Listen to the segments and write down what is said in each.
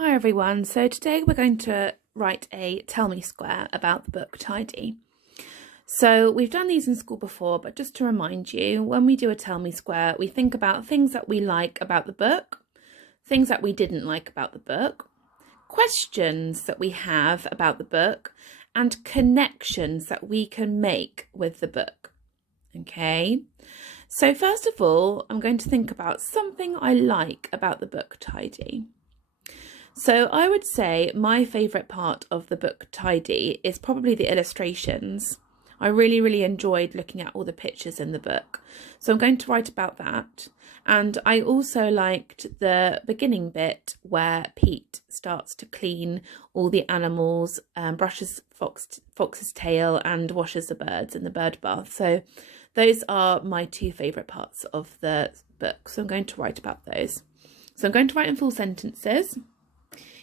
Hi everyone, so today we're going to write a tell me square about the book Tidy. So we've done these in school before, but just to remind you, when we do a tell me square, we think about things that we like about the book, things that we didn't like about the book, questions that we have about the book, and connections that we can make with the book. Okay, so first of all, I'm going to think about something I like about the book Tidy. So I would say my favourite part of the book Tidy is probably the illustrations. I really enjoyed looking at all the pictures in the book. So I'm going to write about that. And I also liked the beginning bit where Pete starts to clean all the animals, brushes Fox's tail and washes the birds in the bird bath. So those are my two favourite parts of the book. So I'm going to write about those. So I'm going to write in full sentences,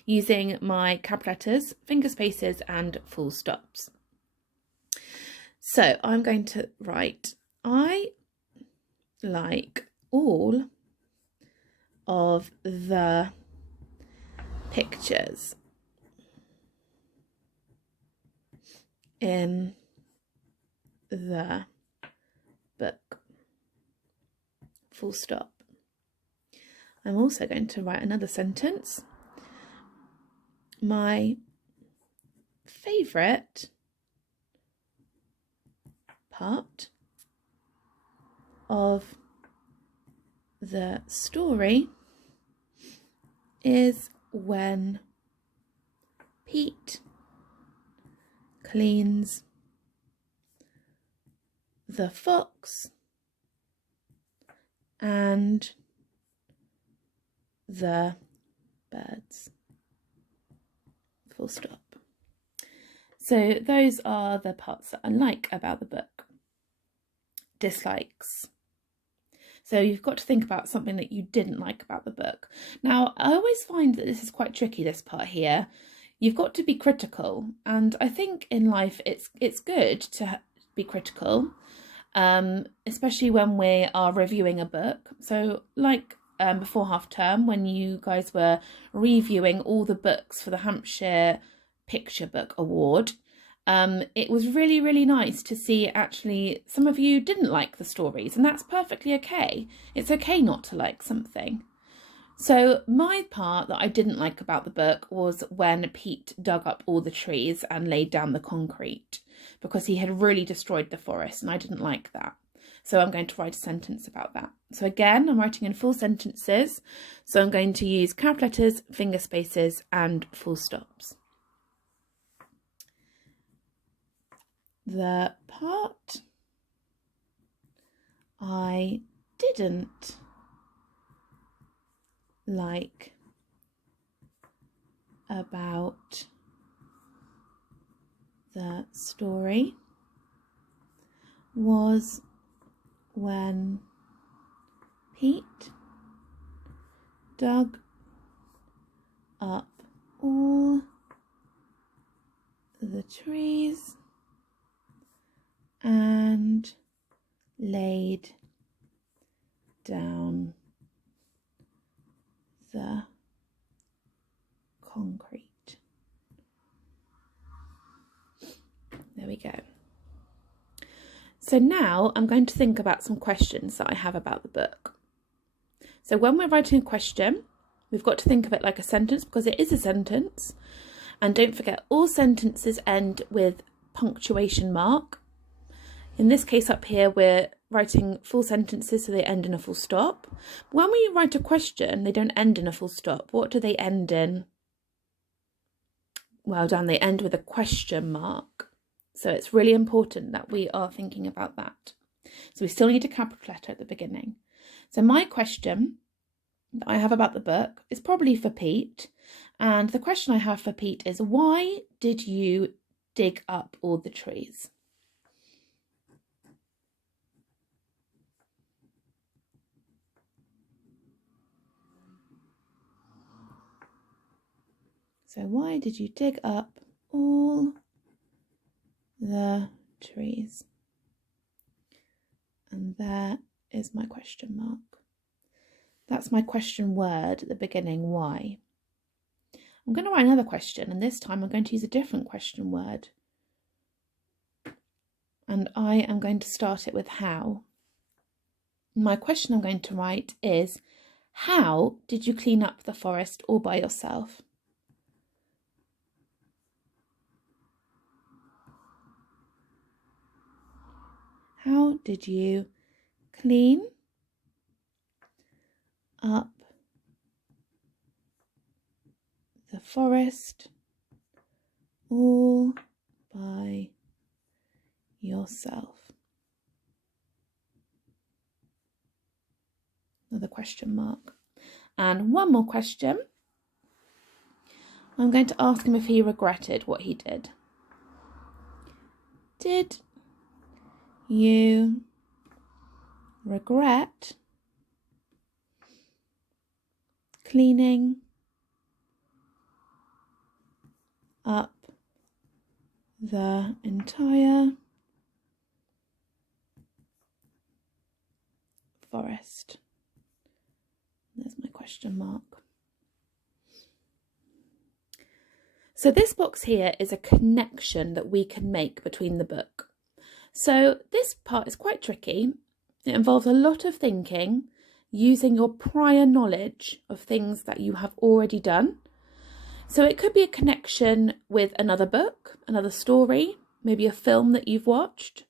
using my cap letters, finger spaces and full stops. So I'm going to write, I like all of the pictures in the book, full stop. I'm also going to write another sentence. My favourite part of the story is when Pete cleans the fox and the birds. Full stop. So those are the parts that I like about the book. Dislikes. So you've got to think about something that you didn't like about the book. Now, I always find that this is quite tricky, this part here. You've got to be critical, and I think in life it's good to be critical, especially when we are reviewing a book. So like before half term, when you guys were reviewing all the books for the Hampshire Picture Book Award, it was really nice to see actually some of you didn't like the stories, and that's perfectly okay. It's okay not to like something. So my part that I didn't like about the book was when Pete dug up all the trees and laid down the concrete, because he had really destroyed the forest, and I didn't like that. So I'm going to write a sentence about that. So again, I'm writing in full sentences. So I'm going to use cap letters, finger spaces and full stops. The part I didn't like about the story was when Pete dug up all the trees and laid down the concrete. There we go. So now I'm going to think about some questions that I have about the book. So when we're writing a question, we've got to think of it like a sentence, because it is a sentence. And don't forget, all sentences end with punctuation mark. In this case up here, we're writing full sentences, so they end in a full stop. When we write a question, they don't end in a full stop. What do they end in? Well done, they end with a question mark. So it's really important that we are thinking about that. So we still need a capital letter at the beginning. So my question that I have about the book is probably for Pete. And the question I have for Pete is, why did you dig up all the trees? So why did you dig up all the trees? And there is my question mark. That's my question word at the beginning, why. I'm going to write another question, and this time I'm going to use a different question word. And I am going to start it with how. My question I'm going to write is, how did you clean up the forest all by yourself? How did you clean up the forest all by yourself? Another question mark. And one more question. I'm going to ask him if he regretted what he did. Did you regret cleaning up the entire forest? There's my question mark. So this box here is a connection that we can make between the book. So this part is quite tricky. It involves a lot of thinking, using your prior knowledge of things that you have already done. So it could be a connection with another book, another story, maybe a film that you've watched.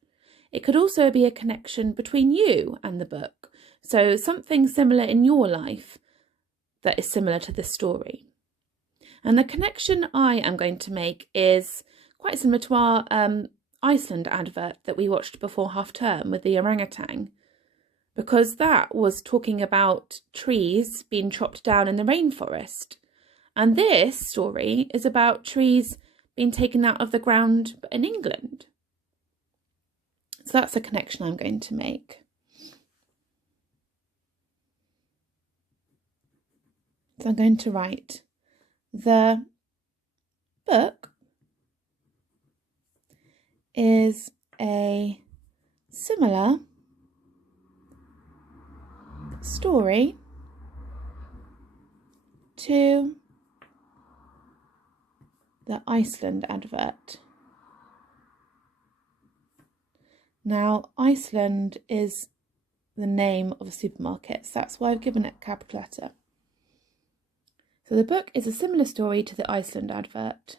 It could also be a connection between you and the book. So something similar in your life that is similar to this story. And the connection I am going to make is quite similar to our Iceland advert that we watched before half term with the orangutan, because that was talking about trees being chopped down in the rainforest. And this story is about trees being taken out of the ground in England. So that's a connection I'm going to make. So I'm going to write, the book is a similar story to the Iceland advert. Now, Iceland is the name of a supermarket, so that's why I've given it capital letter. So the book is a similar story to the Iceland advert.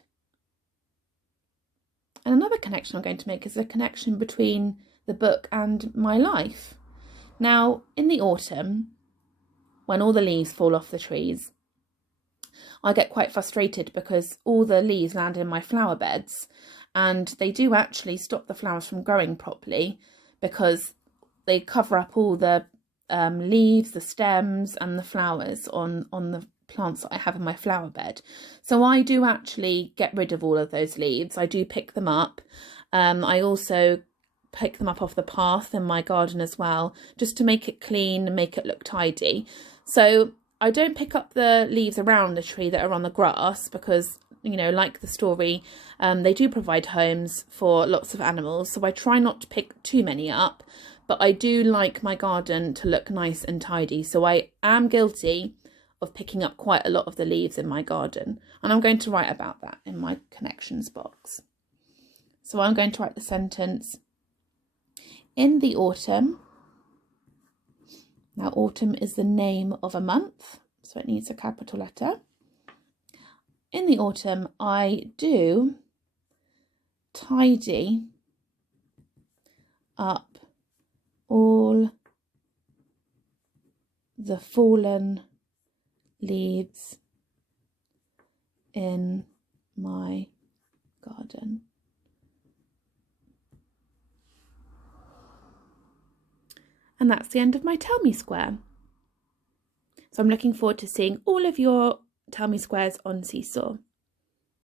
And another connection I'm going to make is a connection between the book and my life. Now, in the autumn, when all the leaves fall off the trees, I get quite frustrated because all the leaves land in my flower beds, and they do actually stop the flowers from growing properly because they cover up all the leaves, the stems and the flowers on the plants that I have in my flower bed. So I do actually get rid of all of those leaves. I do pick them up. I also pick them up off the path in my garden as well, just to make it clean and make it look tidy. So I don't pick up the leaves around the tree that are on the grass because, you know, like the story, they do provide homes for lots of animals. So I try not to pick too many up, but I do like my garden to look nice and tidy. So I am guilty of picking up quite a lot of the leaves in my garden. And I'm going to write about that in my connections box. So I'm going to write the sentence, in the autumn. Now, autumn is the name of a month, so it needs a capital letter. In the autumn, I do tidy up all the fallen leaves in my garden. And that's the end of my Tell Me Square. So I'm looking forward to seeing all of your Tell Me Squares on Seesaw.